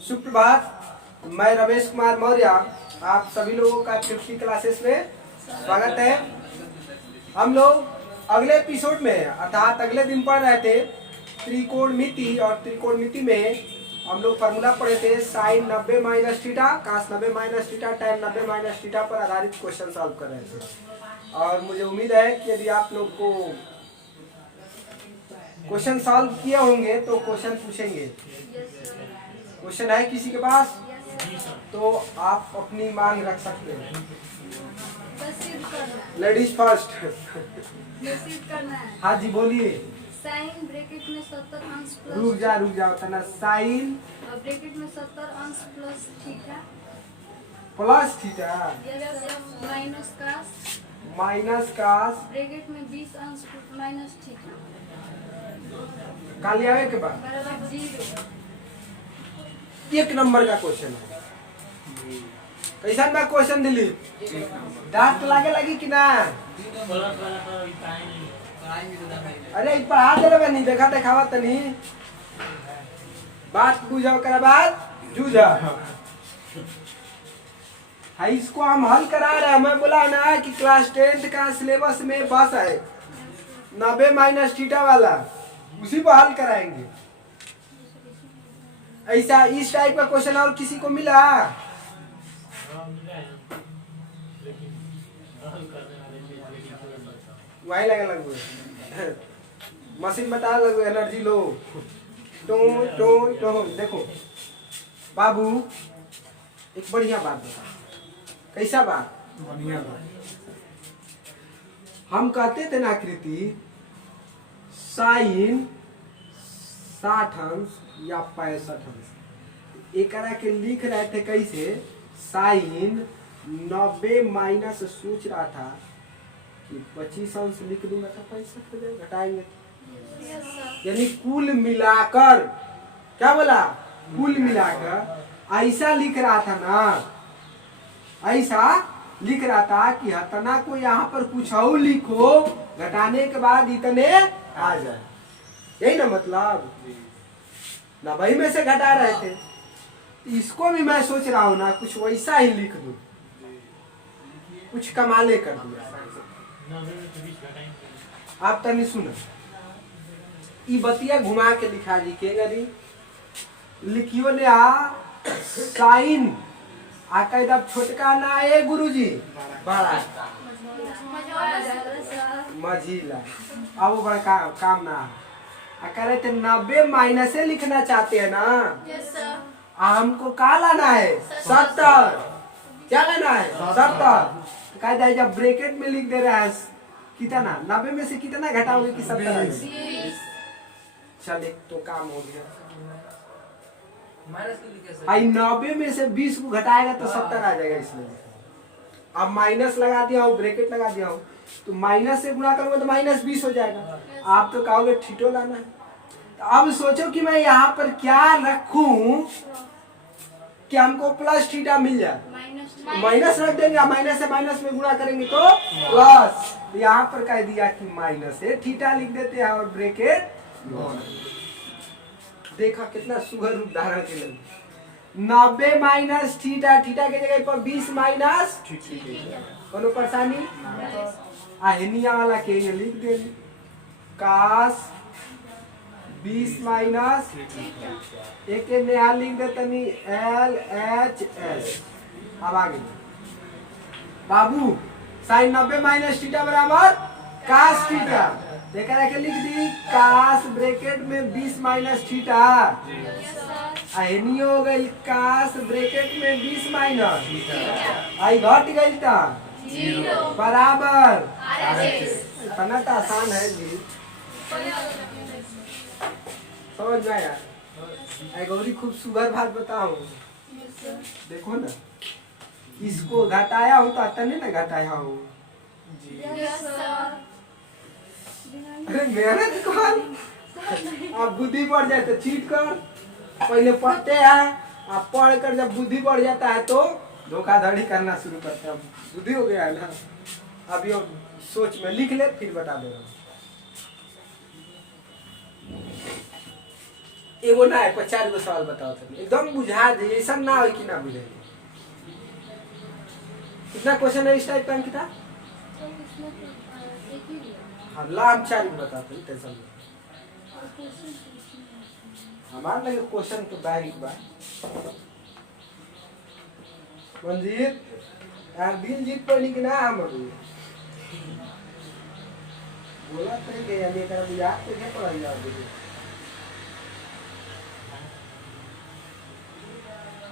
सुप्रभात, मैं रमेश कुमार मौर्य आप सभी लोगों का 50 क्लासेस में स्वागत है। हम लोग अगले एपिसोड में अर्थात अगले दिन पढ़ रहे थे त्रिकोणमिति, और त्रिकोणमिति में हम लोग फार्मूला पढ़े थे साइन 90 माइनस थीटा, कास 90 minus theta, tan 90 minus theta पर आधारित क्वेश्चन सॉल्व कर रहे थे। और मुझे उम्मीद है कि यदि आप लोग को क्वेश्चन सॉल्व किए होंगे तो क्वेश्चन पूछेंगे। क्वेश्चन है किसी के पास तो आप अपनी मांग रख सकते हैं। Ladies first. हाँ जी बोलिए। साइन ब्रैकेट में 70 अंश प्लस रुक जाओ तना। साइन ब्रैकेट में 70 अंश plus theta minus cos bracket में 20 अंश माइनस थीटा काली आवे के बाद बराबर 0। एक नंबर का क्वेश्चन है। कैसा मैं क्वेश्चन दिली डांट लगी कि ना? अरे पढ़ा दे नहीं देखा देखावा तनी बात बुझाओ कर बाद जूझा है। इसको हम हल करा रहे हैं। मैं बोला ना कि क्लास 10th का सिलेबस में बस है 90 माइनस थीटा वाला, उसी को हल कराएंगे। ऐसा इस टाइप का क्वेश्चन और किसी को मिला? वही लगे लगू मशीन बता लगू एनर्जी लो तो देखो बाबू एक बढ़िया बात बता। कैसा बात? बढ़िया बात। हम कहते थे ना आकृति साइन 60 अंश या 65 अंश, एक के लिख रहे थे कैसे साइन 90 माइनस सोच रहा था कि 25 अंश लिख दूंगा तो 65 हो जाएगा, घटाएंगे यानी कुल मिलाकर। क्या बोला? कुल मिलाकर ऐसा लिख रहा था ना, ऐसा लिख रहा था कि हतना को यहाँ पर कुछ और लिखो, घटाने के बाद इतने आ जाए। यही ना मतलब? 90 में से घटा रहे थे, इसको भी मैं सोच रहा हूँ ना कुछ वैसा ही लिख दूं, कुछ कमाले कर दिया। आप तनी सुनो, ई बतिया घुमा के लिखा जी के गरी लिखियो ने आ साइन आकायदा छोटका ना ए गुरुजी बड़ा मझीला। अब वो बड़ा काम ना कह रहे थे 90 माइनस से लिखना चाहते हैं ना? हमको क्या लाना है? 70। क्या लाना है? 70। कहता जब ब्रैकेट में लिख दे रहा है कितना 90 में से कितना घटाओगे कि 70? चल एक तो काम हो गया। आई 90 में से 20 को घटाएगा तो 70 आ जाएगा। इसमें अब माइनस लगा दिया हूँ, ब्रैकेट लगा दिया हूँ, तो माइनस से गुणा करूंगा तो माइनस 20 हो जाएगा। आप तो कहोगे ठीठो लाना है। तो अब सोचो कि मैं यहाँ पर क्या रखूं कि हमको प्लस थीटा मिल जाए। माइनस रख देंगे, माइनस से माइनस में गुणा करेंगे तो प्लस। यहाँ पर कह दिया कि माइनस से थीटा लिख देते हैं और ब्रैकेट। देखा कितना सुघर रूप धारण के लगे। 90 माइनस थीटा, थीटा के जगह पर 20 माइनस कोनो परेशानी आहनिया वाला के लिख दे कास 20 माइनस एक नया लिख दे तनी LHS। अब आगे बाबू साइन 90 माइनस थीटा बराबर कास थीटा। देखा रखे लिख दी कास ब्रैकेट में 20 माइनस थीटा, हो गई कास ब्रैकेट में 20 माइनस आई घट गई था बराबर। इतना तो आसान है जी, समझ में आया? गौरी खूब सुगर बात बताऊं, देखो ना इसको घटाया हो तो आता नहीं ना घटाया हो। अरे मेहनत कर, अब बुद्धि बढ़ जाए तो चीट कर। पहले पढ़ते हैं, आप पढ़ कर जब बुद्धि बढ़ जाता है तो धोखाधड़ी करना शुरू करते हैं। बुद्धि हो गया है ना अभी। सोच में लिख ले फिर बता दे रहा हूँ। एगो ना है 4 गो सवाल बताओ तुम एकदम बुझा दे ऐसा ना हो कि ना बुझे। कितना क्वेश्चन है इस टाइप का अंकिता? तो इसमें तो एक ही लिया हाँ ला हम 4 गो बताते हैं टेंशन में। और क्वेश्चन पूछना है। हमारे लगे क्वेश्चन तो बारीक बा। मंजीत यार दिल जीत पड़ी कि ना हम अभी बोला तो के यानी कर बुझा के क्या पढ़ाई यार देखो।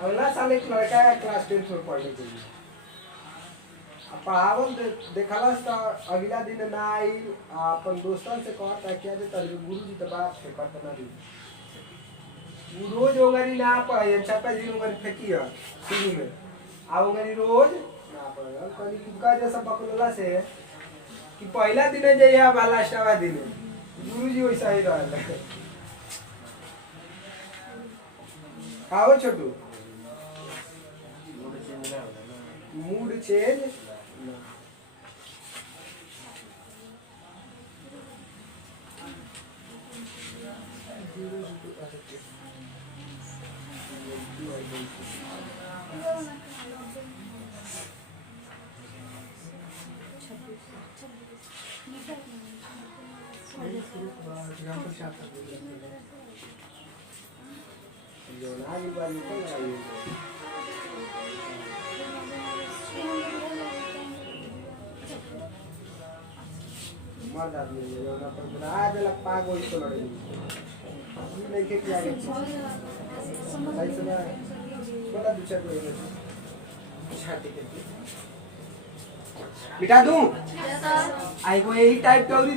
अगला साल एक लड़का है क्लास 10 में पढ़ने के लिए पढ़ावल देखलस तो अगला दिन ना आई अपन दोस्तन से कहता क्या जे तेरे गुरुजी तो बात से करता ना दी वो रोज ओगरी ना पढ़े छपा जी ओगरी फेंकी है शुरू में आ ओगरी रोज ना पढ़े कनी कुका जैसा बकलोला से कि पहला दिन जइया बा लास्टवा दिन गुरुजी वैसा ही रहल आओ छोटू मूड चेंज मर्द आदमी है ना पर बना देला पागो इसको लड़े नहीं के किया गया भाई सुना बता दूसरा कोई नहीं छाती के मिटा दूं आई को यही टाइप का और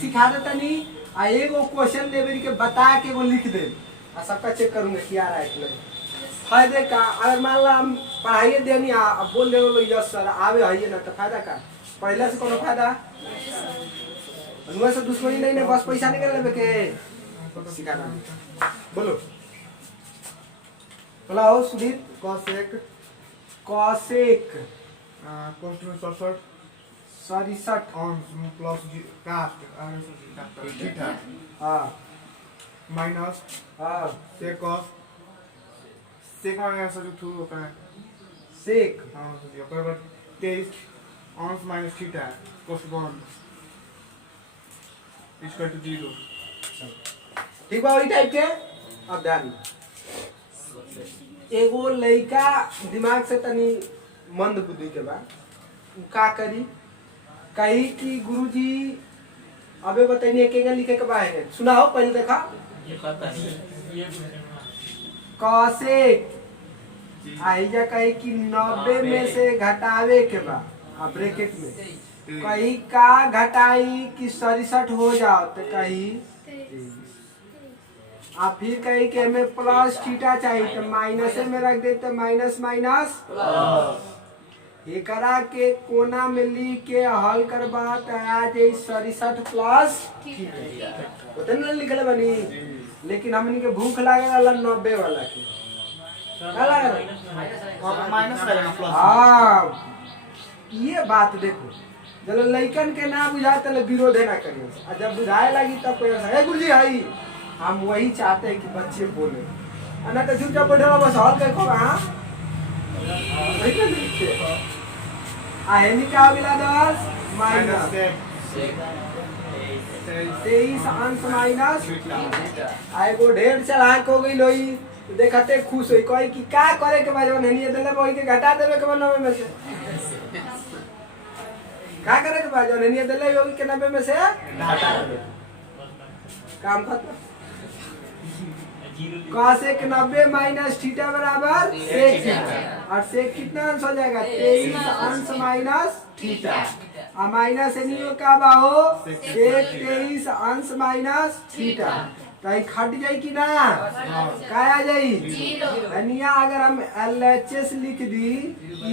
सिखा देता नहीं आ एगो क्वेश्चन लेबरी के बता के वो लिख दे आ सबका चेक करूंगा क्या राइट नहीं फायदे का अगर मान ला हम पढ़ाई देनी अब बोल दे लो यस सर आवे है ना तो फायदा का पहले से कोनो फायदा अनुआ से दुश्मनी नहीं ने बस पैसा निकल लेबे के सिखाना बोलो बोलाओ सुदीप कॉसेक कॉसेक कोष्टक 67 67 अंश प्लस कास्ट थीटा हां माइनस हां सेकॉस सेक में आंसर जो थ्रू होता है सेक हां तो ओकर बाद 23 अंश माइनस थीटा कोष्टक 1 इक्वल टू 0 ठीक बा वही टाइप के अब ध्यान एगो लड़का दिमाग से तनी मंद बुद्धि के बा का करी कही कि गुरुजी अबे बताइए केगा लिखे के बा है सुनाओ पहले देखा कॉसेक आइजा कही कि 90 में से घटावे के बा ब्रैकेट में कही का घटाई कि 67 हो जाओ तो कही आ फिर कही कि हमें प्लस थीटा चाहिए तो माइनस में रख दे तो माइनस माइनस एकरा के कोना में लिख के हल करबा तो आ जाए 67 प्लस थीटा उतना लिखले बनी लेकिन हमनी के भूख लागे वाला 90 वाला के का लागे माइनस लगेगा प्लस हाँ ये बात देखो जब लइकन के ना बुझाए तो विरोध ना करिए और जब बुझाए लगी तब कोई है गुरुजी हई हम वही चाहते हैं कि बच्चे बोले ना तो चुपचाप बैठे बस हॉल के खो हां वही तो लिखते आ हेनी का मिला 10 माइनस 23 अंश माइनस आए को ढेर चलाक हो गई लोई देखते खुश होई कोई कि का करे के बाद हेनी देले वही के घटा देवे के 90 में से का करे के बाद हेनी देले वही के 90 में से घटा देवे काम खत्म कॉसेक 90 माइनस थीटा बराबर सेक थीटा और सेक कितना अंश हो जाएगा 23 अंश माइनस थीटा और माइनस नहीं का बाहो सेक 23 अंश माइनस थीटा तो ये खट जाई कि ना का आ जाई अनिया अगर हम एलएचएस लिख दी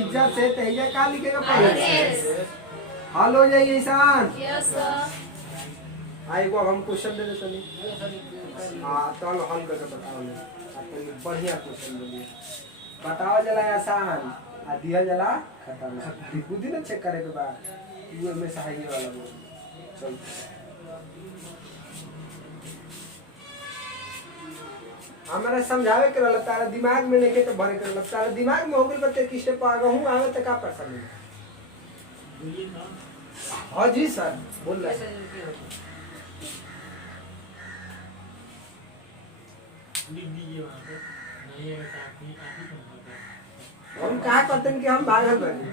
इज्जत से तो ये का लिखेगा पहले हल हो जाई ऐसान यस सर आई को हम क्वेश्चन दे देते नहीं हां तो हल करके बताओ ले अपन बढ़िया क्वेश्चन बोलिए बताओ जला आसान आ दिया जला खत्म बुद्धि ना चेक करे के बाद तू में सहाय वाला बोल चल। हमारा समझावे के रहला तारा दिमाग में नहीं के तो भरे के रहला तारा दिमाग में हो गइल बते कि स्टेप आगे हूं आवे त का परेशान है। हां जी सर बोल रहे हम कहा करते हैं कि हम भागल बनी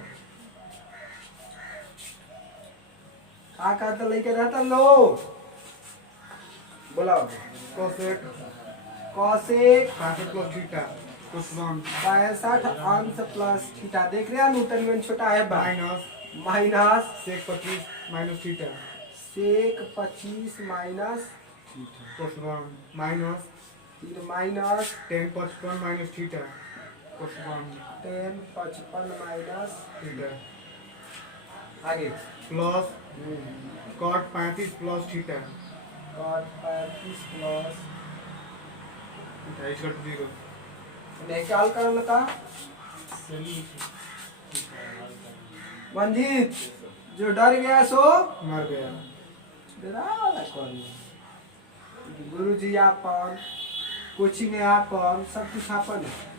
का कहता लेके रहता लो बोलाओ cosec cosec 65 plus theta cos 65 अंश प्लस थीटा देख रहे हैं न्यूटन में छोटा है minus minus sec 25 minus theta सेक 25 माइनस cos 1 minus फिर minus 10 55 minus theta cos 1 10 55 minus theta आगे plus cot 35 plus theta cot 35 plus theta is equal to 0. निकाल कर लता मंजीत जो डर गया सो मर गया डरा वाला कौन गुरु जी आपन कोचिंग में आपन सब कुछ आपन है।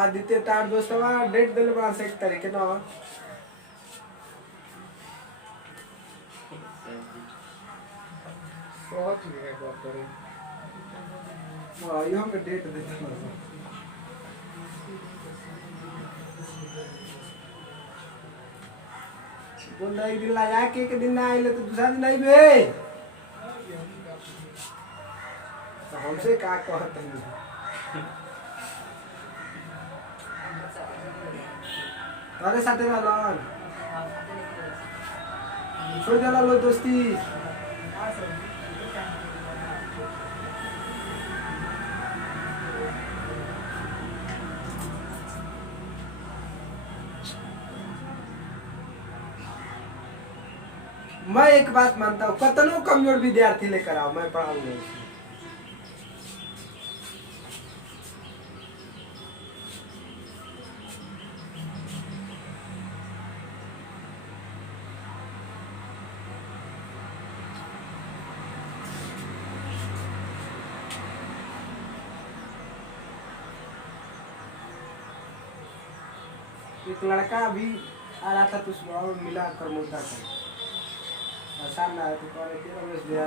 आदित्य तार दोस्तवा डेट दिल बना से एक तरीके ना बहुत ही है बात करें यो हम डेट देते हैं बोल एक दिन लाया के एक दिन ना आइले तो दूसरा दिन नहीं बे तो हमसे का कहते हैं तारे साथे रहलन छोड़ देला लो दोस्ती मैं एक बात मानता हूँ कतनो कमजोर विद्यार्थी लेकर आओ मैं पढ़ाऊंगा उसे। एक लड़का अभी आ रहा था तो उसमें मिला कर मुद्दा था आसान ना है तो कह रहे थे रमेश भैया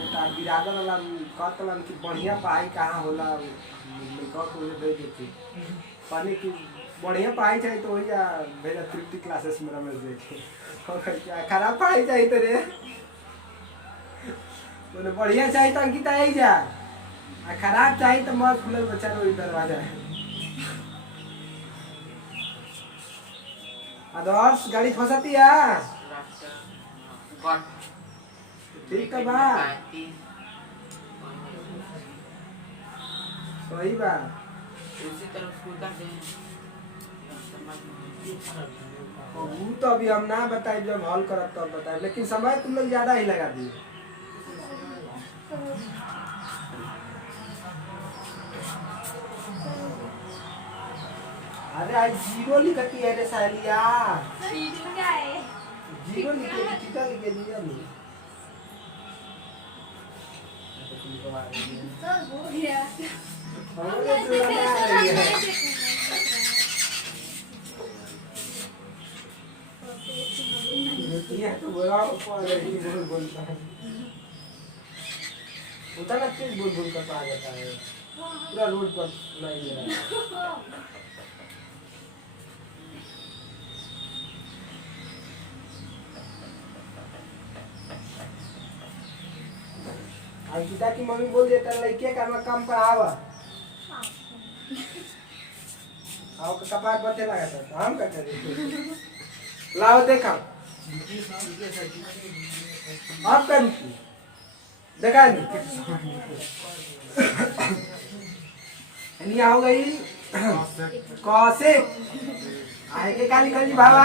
उनका बिरादर वाला कहतलन कि बढ़िया पढ़ाई कहाँ होला कह के उन्हें भेज देती पढ़ने की बढ़िया पढ़ाई चाहिए तो वही जा भेजा तृप्ति क्लासेस में रमेश देखे क्या खराब पढ़ाई चाहिए तो रे तो बढ़िया चाहिए तो अंकिता आई जा खराब चाहिए तो मत खुलल बच्चा को दरवाजा है आदर्श गाड़ी फंसती है ठीक है बा सही बा वो तो अभी हम ना बताए जब हॉल करब तब बताए लेकिन समय तुम लोग ज्यादा ही लगा दिए अरे आज जीरो लिखती है रे सालिया जीरो लिखे चिटा लिखे दिया नहीं तो बोल बोलता है उतना तेज बोल बोल कर आ जाता है पूरा रोड पर सुनाई दे रहा है अंकिता की मम्मी बोल देता लड़के का काम करावा आओ का कपार बते लगा था हम का करे लाओ देखा अब कर देखा नहीं हो गई कौशिक आए के का लिखल जी बाबा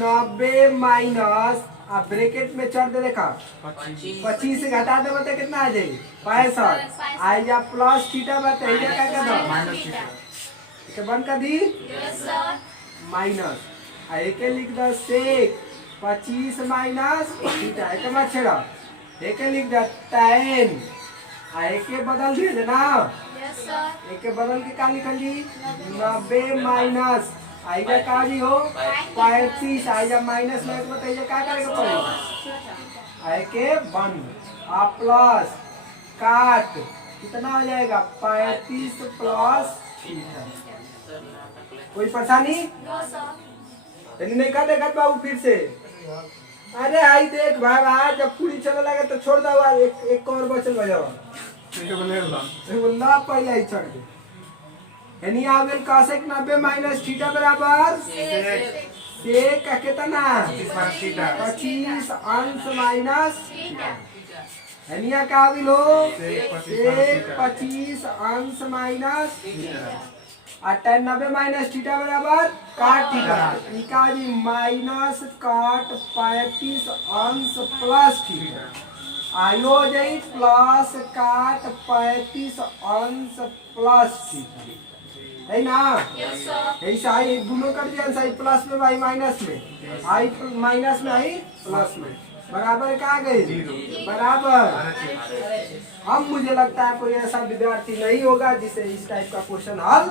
90 माइनस अब ब्रैकेट में चढ़ दे देखा 25 से घटा दे बता कितना आ जाए 65 आई जा प्लस थीटा बताइए क्या कर दो माइनस थीटा के बंद कर दी माइनस आई के लिख दो सेक 25 माइनस थीटा एक मत छेड़ा एक लिख दो tan आई के बदल दिए ना एक के बदल के का लिखल जी 90 माइनस आइजा का जी हो 35 आइजा माइनस में एक बताइए क्या करेगा पड़ेगा आई के बंद आ प्लस काट कितना हो जाएगा 35 प्लस थीटा कोई परेशानी नहीं कर देखा बाबू फिर से अरे आई देख भाई भाई जब पूरी चलने लगे तो छोड़ दो एक और बचल बजावा बोला पहले ही छोड़ दे यानी आवेल cosec 90 माइनस थीटा बराबर सेक का कितना 25 अंश माइनस यानी का आवेल हो सेक 25 अंश माइनस और tan 90 माइनस थीटा बराबर काट थीटा इका जी माइनस काट 35 अंश प्लस थीटा आयो जाई प्लस काट 35 अंश प्लस थीटा है ना ऐसा आई दोनों कर दिया सही प्लस में भाई माइनस में आई माइनस में आई प्लस में बराबर कहाँ गई बराबर अब मुझे लगता है कोई ऐसा विद्यार्थी नहीं होगा जिसे इस टाइप का क्वेश्चन हल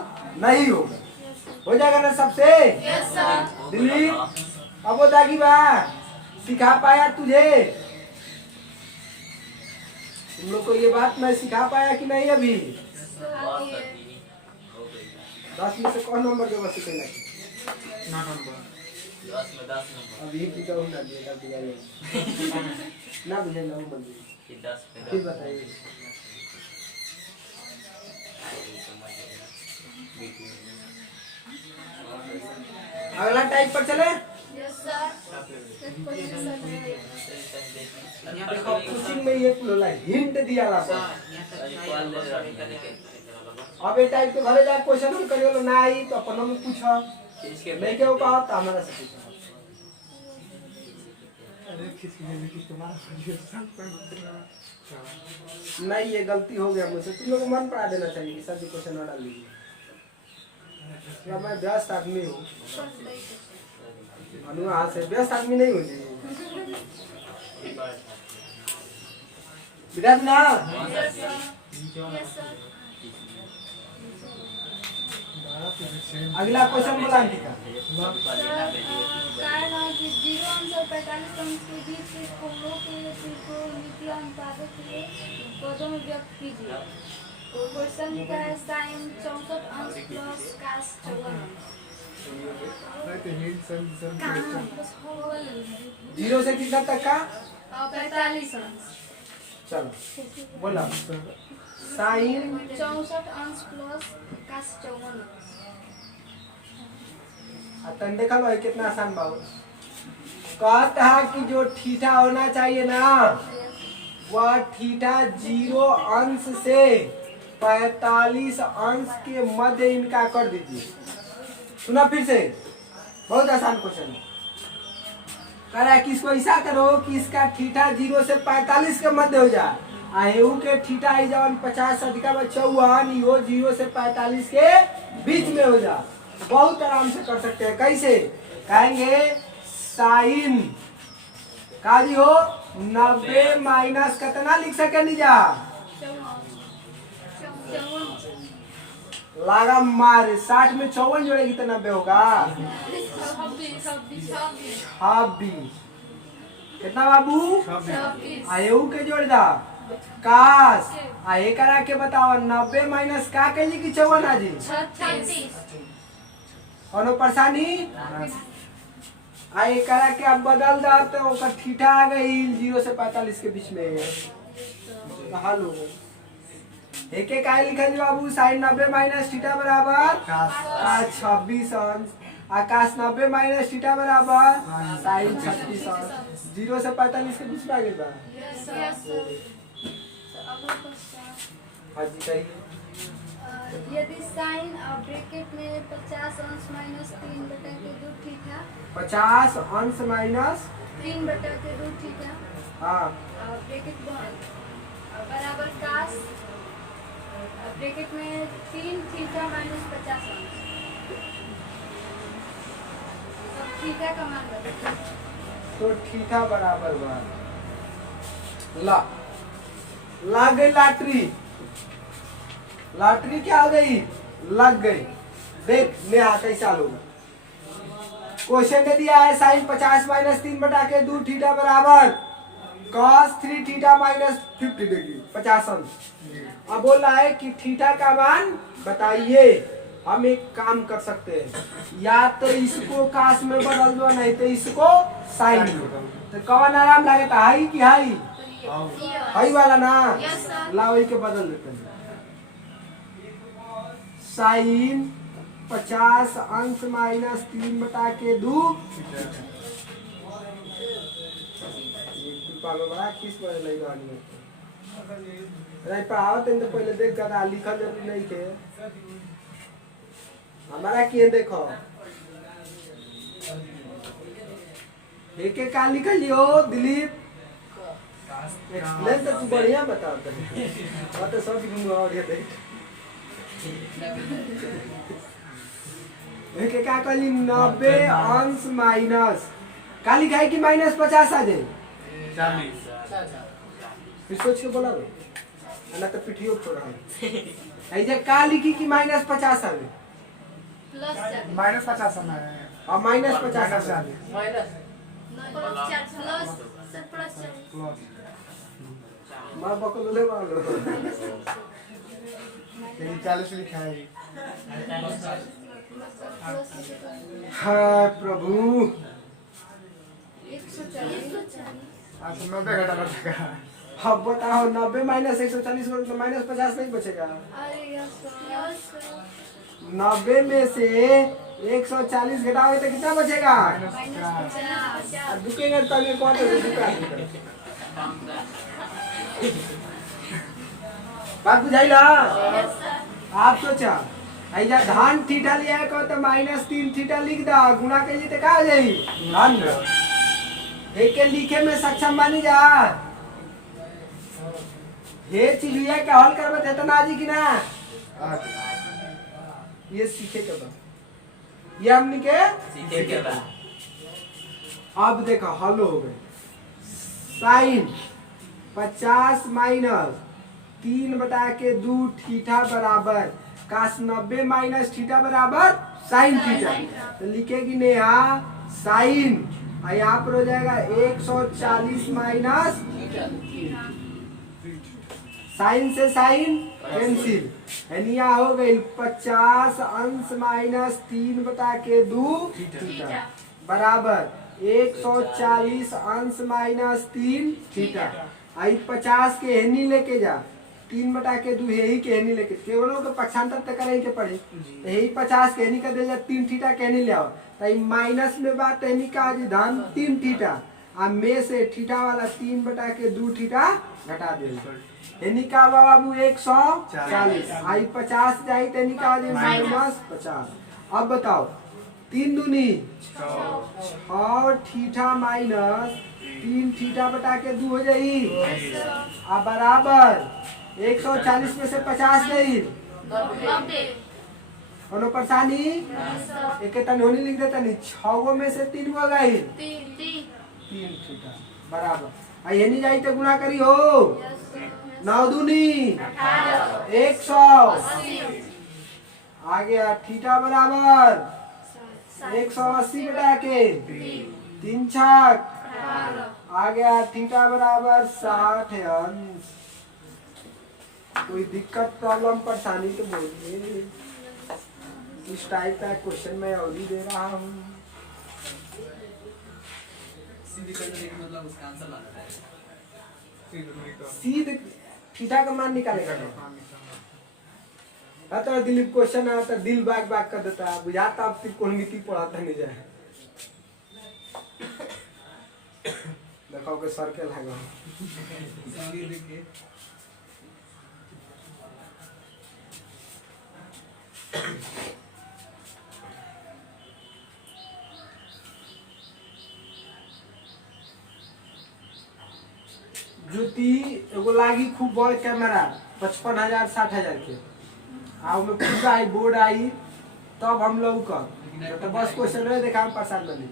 नहीं होगा हो जाएगा ना सबसे दिलीप अब वो दागी बा सिखा पाया तुझे तुम लोग को ये बात मैं सिखा पाया कि नहीं अभी 10 में से कौन नंबर के बस कहना अभी की कहूँ ना दिया ना बुझे ना फिर बताइए अगला टाइप पर चले देखो कोचिंग में ये हिंट दिया ला अब ये टाइप के घरे जाए क्वेश्चन हम करियो ना आई तो अपन में पूछो नहीं के कहा तो हमारा से पूछो अरे किसी तुम्हारा नहीं ये गलती हो गया मुझसे तुम लोग को मन पड़ा देना चाहिए सर जी क्वेश्चन ना डाल लीजिए मैं व्यस्त आदमी हूँ अनुआ से व्यस्त आदमी नहीं हूँ विराट ना अगला क्वेश्चन बोला अंकिता कारण है कि 0 अंश और 45 अंश के बीच के कोणों के त्रिकोणमितीय अनुपातों के पदों में व्यक्त कीजिए। तो क्वेश्चन लिखा है sin 64 अंश प्लस cos 54 जीरो से कितना तक का 45 अंश चलो बोला साइन 64 अंश प्लस cos 54 अंश। तन देखा लो कितना आसान बाबू कहता है कि जो थीटा होना चाहिए ना वह थीटा 0 अंश से 45 अंश के मध्य इनका कर दीजिए। सुना फिर से बहुत आसान क्वेश्चन है कह रहा है कि इसको ऐसा करो कि इसका थीटा 0 से 45 के मध्य हो जाए आयु के थीटा आई जाओ 50 अधिका 54 यो 0 से 45 के बीच में हो जाए। बहुत आराम से कर सकते हैं कैसे कहेंगे साइन का जी हो 90 माइनस कितना लिख सके नहीं जा लागा मार 60 में 54 जोड़ेगी तो 90 होगा 26 कितना बाबू आयु के जोड़ दा काश आए करा के बताओ 90 माइनस का के जी की 54 आ जी 36 कोनो परेशानी आई करा के अब बदल दा तो ओकर थीटा आ गई 0 से 45 के बीच में हेलो एक एक काय लिखा जी बाबू sin 90 माइनस थीटा बराबर 26 अंश आकाश 90 माइनस थीटा बराबर साइन 36 अंश। 0 से 45 के बीच में आ गई बा। Yes sir. अगला क्वेश्चन। हाँ जी कहिए। यदि साइन ब्रैकेट में 50 अंश माइनस 3 बटा के 2 थीटा 50 अंश माइनस 3 बटा के 2 थीटा हाँ ब्रैकेट बंद बराबर काश ब्रैकेट में 3 थीटा माइनस 50 अंश। अब थीटा का मान बताइए। तो थीटा बराबर बा ला गई लॉटरी क्या हो गई लग गई। देख नेहा कैसा होगा। क्वेश्चन में दिया है साइन 50 माइनस 3 बटा के 2 थीटा बराबर cos 3 थीटा माइनस 50 डिग्री 50 अंश। अब बोल रहा है कि थीटा का मान बताइए। हम एक काम कर सकते हैं या तो इसको काश में बदल दो नहीं तो इसको साइन में। तो कौन आराम लगता हाई की हाई हाई वाला ना Yes, sir. ला वही के बदल देते हैं। साइन 50 अंश माइनस 3 बटा के 2 बड़ा खींच पड़े लगी गाड़ी नहीं पढ़ावत तो पहले देख कर लिखल जरूरी नहीं थे हमारा किए देखो एक एक का लिखल लियो दिलीप एक्सप्लेन तो तू बढ़िया बताता है और तो सब घूम और ये देख एक एक का कली 90 अंश माइनस का लिखा है कि माइनस 50 आ जाए 40 फिर सोच के बोला लो ना तो पिठियो फोड़ रहा है ऐसे का लिखी कि माइनस 50 आ गए प्लस 40 माइनस 50 समय है और माइनस 50 माइनस आ गए 40 प्लस 40 प्लस मां बकल ले वालो लेकिन 40 लिखा है हाय प्रभु 140 आज 90 घटा बचेगा। अब बताओ 90 माइनस 140 करो तो माइनस 50 नहीं बचेगा। अरे यस 90 में से 140 घटाओगे तो कितना बचेगा माइनस 50 अब दुकेगा तो ये कौन है दुका बात बुझाइला आप सोचा ऐजा धान थीटा लिया को तो माइनस 3 थीटा लिख दा गुणा के लिए तो का हो जाई धान एक के लिखे में सक्षम बनी जा ये चीज ये का हल करबे त इतना जी कि ना ये सीखे के बाद ये हमनी के सीखे के बाद अब देखो हल हो गए साइन 50 माइनस 3 बटा के 2 थीटा बराबर काश 90 माइनस थीटा बराबर साइन थीटा तो लिखेगी नेहा साइन और यहाँ पर हो जाएगा 140 माइनस साइन से साइन कैंसिल यानी यहाँ हो गई 50 अंश माइनस 3 बटा के 2 थीटा बराबर 140 अंश माइनस 3 थीटा आई 50 के हेनी लेके जा 3 बटा के 2 यही के हेनी लेके केवलों के पक्षांतर तक करें के पड़े यही 50 के हेनी का दे जा 3 थीटा के हेनी ले आओ तो माइनस में बात हेनी का जी धान 3 थीटा आ में से थीटा वाला 3 बटा के 2 थीटा घटा दे हेनी का बाबू 140 आई 50 जाई तो हेनी का जी माइनस 50। अब बताओ 3 दूनी 6 थीटा माइनस 3 थीटा बटा के 2 हो जाई आ बराबर 140 में से 50 गई कोनो परेशानी एक तन होनी लिख देता नहीं 6 में से 3 गो गई 3 थीटा बराबर आई हेनी जाई तो गुणा करी हो 9 दूनी 100 आ गया थीटा बराबर 180 बटा के 3 छक आ गया थीटा बराबर 60 अंश। कोई दिक्कत प्रॉब्लम परेशानी तो बोलिए इस टाइप का क्वेश्चन मैं और ही दे रहा हूँ। सीधी करने के मतलब उसका आंसर लाना है सीध थीटा का मान निकालेगा तो दिलीप क्वेश्चन आता है, दिल बाग बाग कर देता है, बुझाता अब तक कौन मिट्टी पढ़ाता नहीं जाए। देखो के सर के लगा संगी देखे जुती एगो लागी खूब बड़ कैमरा 55,000 60,000 के आ में पूरा आई बोर्ड आई तब हम लोग का तो बस क्वेश्चन में देखा हम पसंद नहीं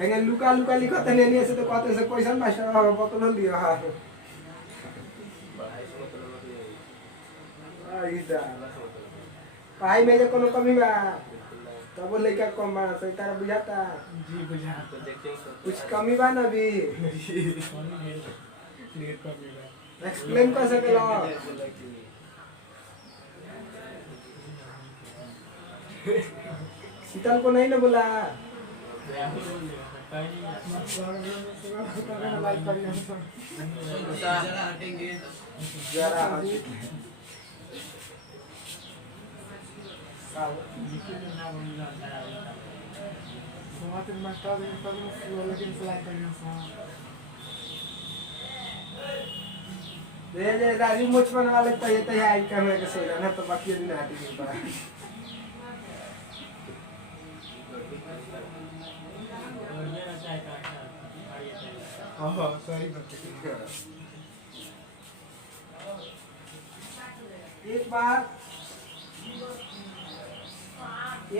लेकिन लुका लुका लिखत नहीं से तो कहते से क्वेश्चन मास्टर हम बतल लियो हां आइदा पढ़ाई में जे कोनो कमी बा तब लइका कम बा सही तारा बुझाता जी बुझा कुछ कमी बा ना भी एक्सप्लेन कर सकेला शीतल को नहीं ना बोला जरा हटेंगे जरा दे दादी मुझ बन वाले तो ये तैयार करने के सही रहना तो बाकी दिन आती नहीं पड़ा हां सही बात एक बार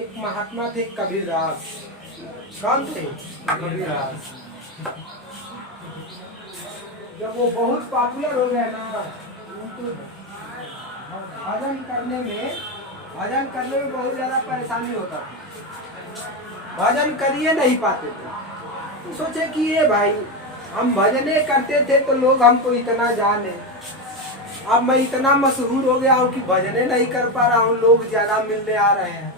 एक महात्मा थे कबीरदास कौन थे कबीरदास जब वो बहुत पॉपुलर हो गए ना उनको भजन करने में बहुत ज्यादा परेशानी होता था भजन करिए नहीं पाते थे तो सोचे कि ये भाई हम भजने करते थे तो लोग हमको इतना जाने अब मैं इतना मशहूर हो गया हूँ कि भजने नहीं कर पा रहा हूँ लोग ज्यादा मिलने आ रहे हैं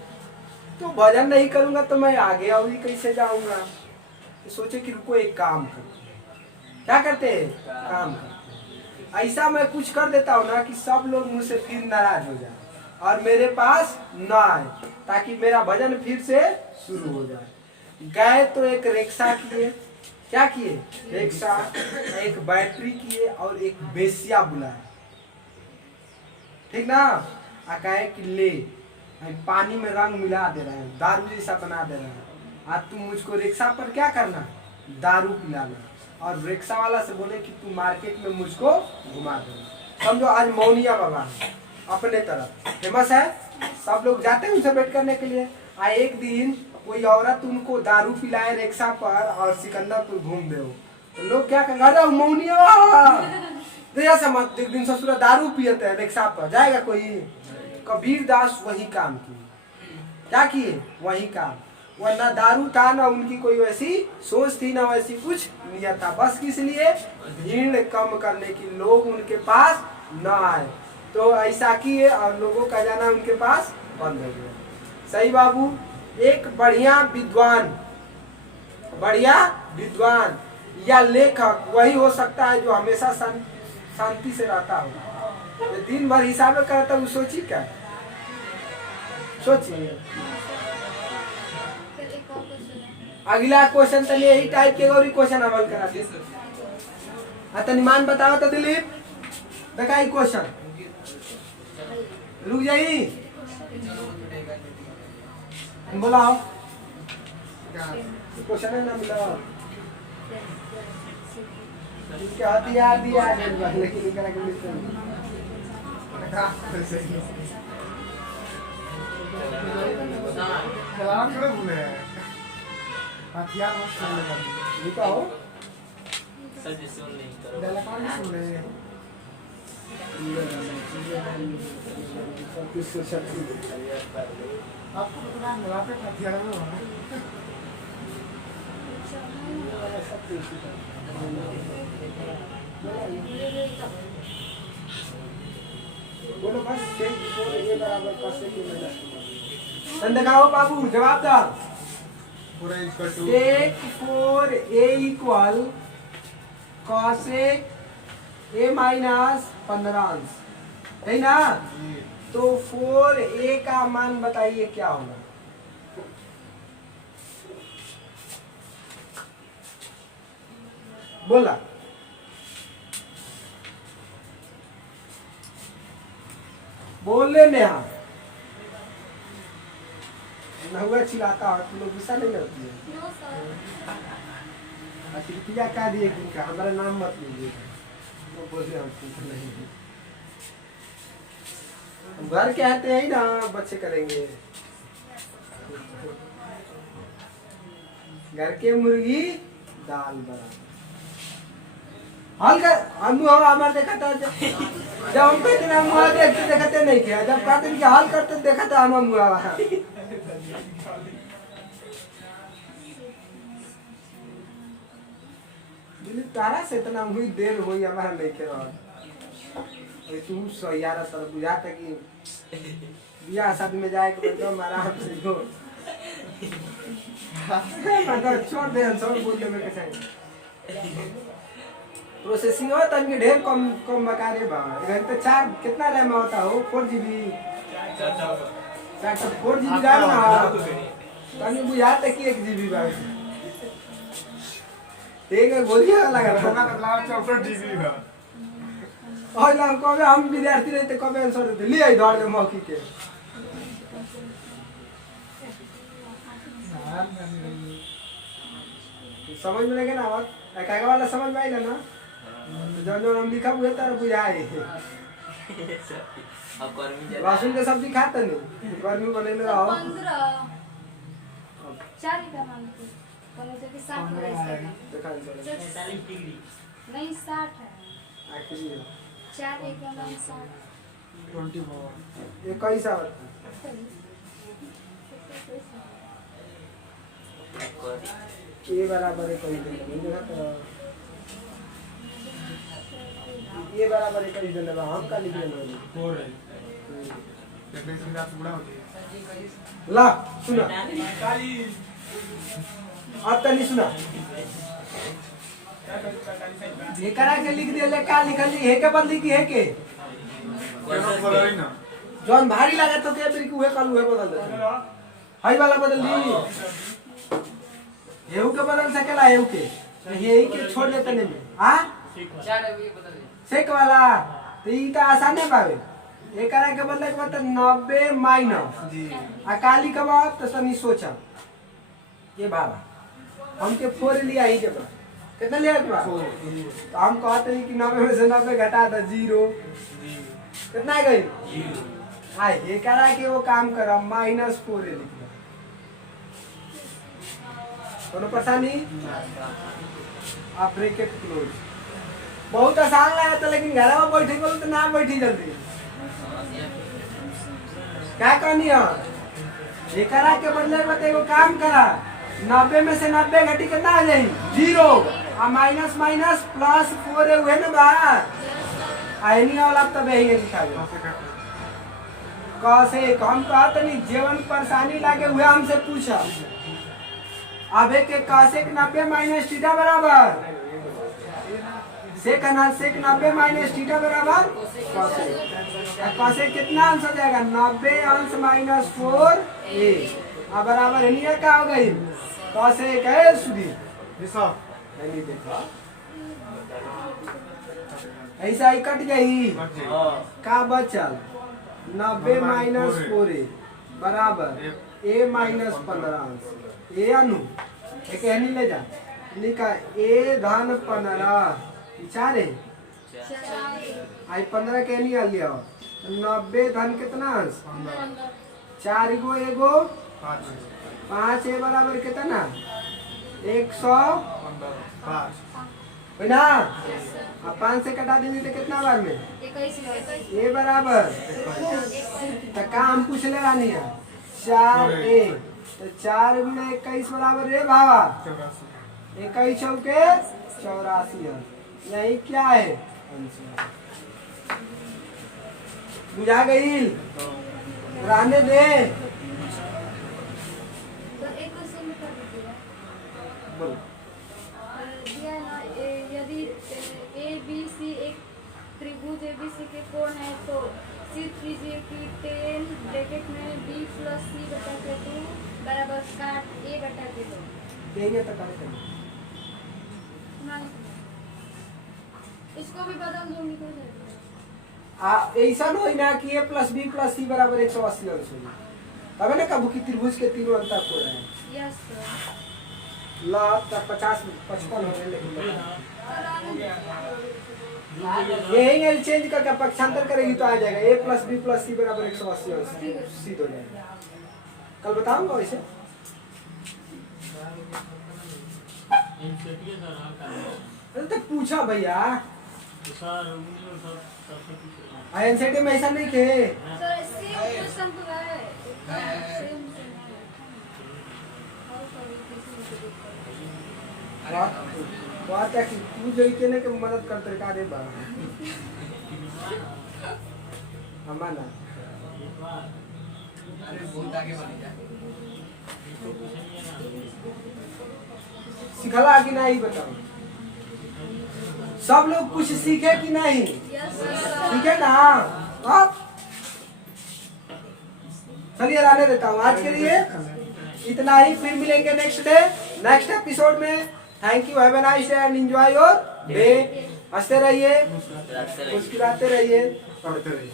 तो भजन नहीं करूंगा तो मैं आगे और ही कैसे जाऊंगा तो सोचे कि रुको एक काम करो क्या करते हैं काम करते ऐसा मैं कुछ कर देता हूँ ना कि सब लोग मुझसे फिर नाराज हो जाए और मेरे पास ना आए ताकि मेरा भजन फिर से शुरू हो जाए गए तो एक रिक्शा किए क्या किए रिक्शा एक बैटरी किए और एक बेसिया बुलाए ठीक ना कहे कि ले पानी में रंग मिला दे रहे हैं दारू जैसा बना दे रहे हैं आज तुम मुझको रिक्शा पर क्या करना दारू पिलाना और रिक्शा वाला से बोले कि तू मार्केट में मुझको घुमा देना समझो आज मौनिया बाबा है अपने तरफ फेमस है सब लोग जाते हैं उनसे भेंट करने के लिए एक दिन कोई औरत उनको दारू पिलाए रिक्शा पर और सिकंदरपुर घूम दे तो लोग क्या कहेंगे अरे मौनिया मत एक दिन ससुरा दारू पियते हैं रिक्शा पर जाएगा कोई कबीर दास वही काम किए क्या किए वही काम वह ना दारू था ना उनकी कोई वैसी सोच थी ना वैसी कुछ नियत था बस किस लिए भीड़ कम करने की लोग उनके पास न आए तो ऐसा किए और लोगों का जाना उनके पास बंद हो गया सही बाबू एक बढ़िया विद्वान या लेखक वही हो सकता है जो हमेशा शांति से रहता हो तो दिन भर हिसाब करता हूँ सोची क्या सोचिए अगला क्वेश्चन तनी यही टाइप के और क्वेश्चन अमल करा दे तनी मान बताओ तो दिलीप देखाई क्वेश्चन रुक जाई बोलाओ क्वेश्चन है ना बोलाओ क्या हथियार दिया है लेकिन करा के चला कर बोले हथियार मत सुन ले लिखा हो सर सुन नहीं करो डाला कौन सुन ले आपको पता है वहाँ पे हथियार में होना बोलो बस ये बराबर कैसे की दिखाओ बाबू जवाब दो पूरा इसका two take for a equal cosec a minus 15 अंश है ना? जी तो 4a का मान बताइए क्या होगा? बोला बोले नेहा नहुआ चिल्लाता है, तुम लोग गुस्सा नहीं होती है? No sir. अच्छा रुपया क्या दिए किनका? हमारा नाम मत लीजिए। वो बोले हम कुछ नहीं दिए। हम घर के आते हैं ना, बच्चे करेंगे। घर के मुर्गी दाल बराबर। हल कर हम हमारे देखा था जब हम कहते ना मुआ देखते देखते नहीं किया, जब कहते कि हल करते देखा था हम मुआ वहाँ। तारा से इतना हुई देर हुई हमारा नहीं के रहा। तू सो यार सर बुझा था कि बियाह शादी में जाए के एकदम आराम से हो। मतलब छोड़ दे हम सब बोल दे में कैसे प्रोसेसिंग हो तो इनके ढेर कम कम बका रे बा। इधर तो 4 कितना रैम होता हो? 4 GB 4 GB रैम ना तनी बुझाता कि 1 GB बा। एक गोलियां लगा सोना का लाभ 64 GB का और हम कबे हम विद्यार्थी रहते कबे आंसर देते ले आई दौड़ के मौकी के। समझ में लगे ना? और एकागा वाला समझ में आइला ना? तो जो हम लिखा हुआ तार बुझाए। अब गर्मी ज्यादा लहसुन के सब्जी खाता नहीं, गर्मी बने में रहो। 15 4 का मान को कौन से कि 60 है इसका? देखा नहीं 40 डिग्री नहीं 60 है। आखिरी 4 1 का मान 60। 24 ये कैसा होता कर ये बराबर है कोई नहीं देखा तो ये बराबर है कोई देना बा हम का लिख लेना 4 है देखने से रात बुढ़ा हो जाए ला सुना अब तनी सुना ये करा के लिख दे ले का लिखल है के बदली की है के केनो बोलो ही ना जौन भारी लगा तो के बिर के कल उहे बदल दे हाई वाला बदल दी एहू के बदल सकेला एहू के यही के छोड़ देते नहीं हां 4 अभी बदल दे सेक वाला तो ई त आसान है पावे एकरा के बदले के बाद 90 माइनस जी अकाली के बाद तो तनी सोचा ये बाबा हमके 4 लिया ही के बाद कितना लिया के बाद तो हम कहते हैं कि 90 में से 90 घटा दो 0 जी कितना गई 0 हां ये करा के वो काम करा -4 लिख दो कोनो परेशानी आप ब्रैकेट क्लोज बहुत आसान लगा था लेकिन घर में बैठे बोलो तो ना बैठी जल्दी क्या करनी है ये करा के बदले में एगो काम करा 90 में से 90 घटी कितना आ जाई 0 आ माइनस माइनस प्लस 4 है हुए ना बा आईनी वाला तब यही लिखा है कैसे हम कहते नहीं जीवन परेशानी लागे हुए हमसे पूछा अब एक कैसे 90 माइनस थीटा बराबर सेक 90 माइनस थीटा बराबर कॉसेक कितना अंश हो जाएगा 90 अंश माइनस 4a अब बराबर है क्या हो गई कॉसेक है सुधी जी सर नहीं देखा ऐसा ही कट गई बच जाए हां का बचल 90 माइनस 4a बराबर a माइनस 15 अंश ए अनु एक एनी ले जा लिखा a धन 15 चार है आई 15 के नहीं आ लिया 90 धन कितना अंश 4 गो एगो 5 ए बराबर कितना 115 है ना अब 5 से कटा देंगे तो कितना बार में 21 ए बराबर तो काम पूछ ले रानी है 4 ए तो 4 गुना 21 बराबर रे बाबा 21 चौके 84 है यही क्या है बुझा गई रहने दे तो एक क्वेश्चन में कर दीजिएगा बोलो दिया ना यदि ए बी सी एक त्रिभुज ए बी सी के कोण है तो निश्चित कीजिए कि 10 ब्रैकेट में b प्लस c बटा के 2 बराबर काट a बटा के 2। देंगे तो करे करेंगे। इसको भी बदल दूंगी कोई नहीं। ऐसा न होई ना कि a plus b plus c बराबर 180 अंश हो जाए। तब ना कबू की त्रिभुज के तीनों अंतर को रहे यस सर। ला तब 50 55 हो गए लेकिन यही चेंज करके पक्षांतर करेगी तो आ जाएगा a plus b plus c बराबर 180 अंश सिद्ध हो जाएगा। कल बताऊंगा वैसे। अरे तो पूछा भैया एनसीटी में ऐसा नहीं के सर सेम क्वेश्चन तो है सेम बात है कि तू जो इतने के मदद करते का दे बा हमारा अरे बहुत आगे बढ़ जा। सिखला कि नहीं बताओ। सब लोग कुछ सीखे कि नहीं? Yes sir. सीखे ना आप। चलिए रहने देता हूँ आज के लिए इतना ही। फिर मिलेंगे नेक्स्ट डे नेक्स्ट एपिसोड में। Thank you, have a nice day and enjoy your day. हंसते रहिए, मुस्कुराते रहिए, पढ़ते रहिए।